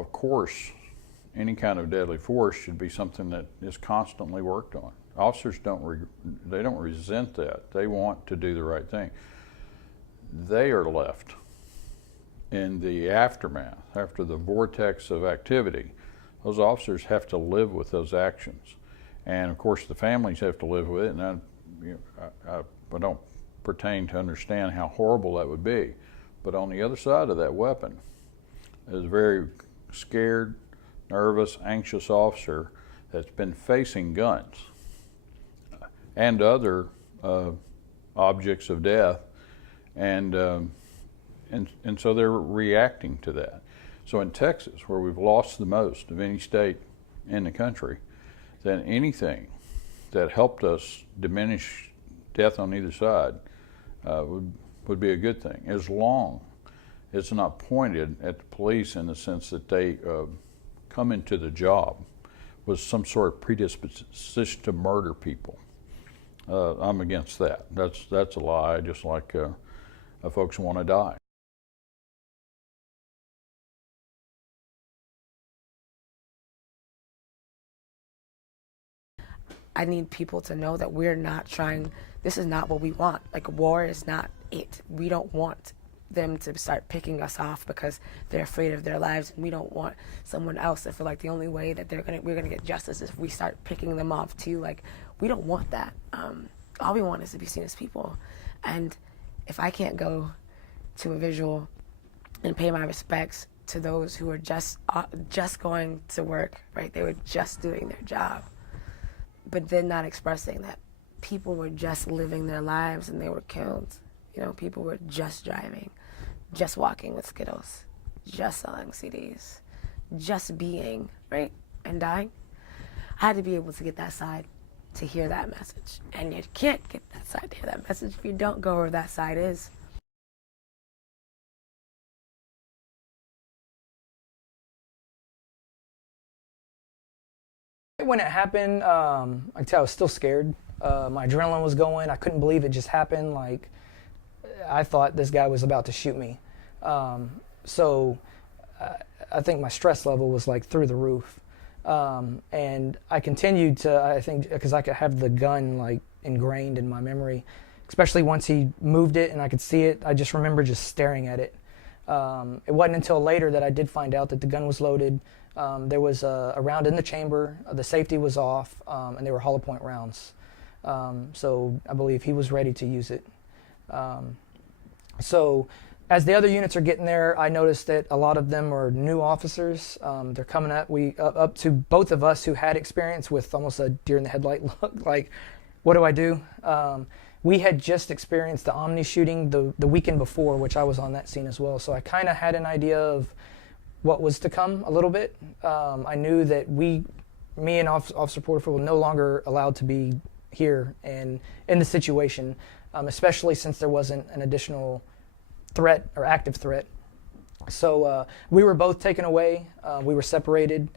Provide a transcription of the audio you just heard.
Of course, any kind of deadly force should be something that is constantly worked on. Officers don't resent that. They want to do the right thing. They are left in the aftermath, after the vortex of activity. Those officers have to live with those actions. And of course the families have to live with it, and I don't pretend to understand how horrible that would be. But on the other side of that weapon is a very scared, nervous, anxious officer that's been facing guns and other objects of death, and so they're reacting to that. So in Texas, where we've lost the most of any state in the country, then anything that helped us diminish death on either side would be a good thing, as long as it's not pointed at the police in the sense that they come into the job with some sort of predisposition to murder people. I'm against that. That's a lie, just like folks want to die. I need people to know that we're not trying, this is not what we want. Like, war is not it. We don't want them to start picking us off because they're afraid of their lives, and we don't want someone else to feel like the only way that we're gonna get justice is if we start picking them off too. Like, we don't want that. All we want is to be seen as people. And if I can't go to a visual and pay my respects to those who are just going to work, right? They were just doing their job, but then not expressing that people were just living their lives and they were killed. You know, people were just driving, just walking with Skittles, just selling CDs, just being, right, and dying. I had to be able to get that side to hear that message. And you can't get that side to hear that message if you don't go where that side is. When it happened, I can tell I was still scared. My adrenaline was going. I couldn't believe it just happened. Like, I thought this guy was about to shoot me. So I think my stress level was like through the roof. And I continued to, I think, because I could have the gun like ingrained in my memory, especially once he moved it and I could see it. I just remember just staring at it. It wasn't until later that I did find out that the gun was loaded. There was a round in the chamber, the safety was off, and they were hollow point rounds. So I believe he was ready to use it. So as the other units are getting there, I noticed that a lot of them are new officers. They're coming up to both of us who had experience with almost a deer in the headlight look, like, what do I do? We had just experienced the Omni shooting the weekend before, which I was on that scene as well. So I kind of had an idea of what was to come a little bit. I knew that me and Officer Porterfield were no longer allowed to be here and in the situation, especially since there wasn't an additional threat or active threat. So we were both taken away. We were separated.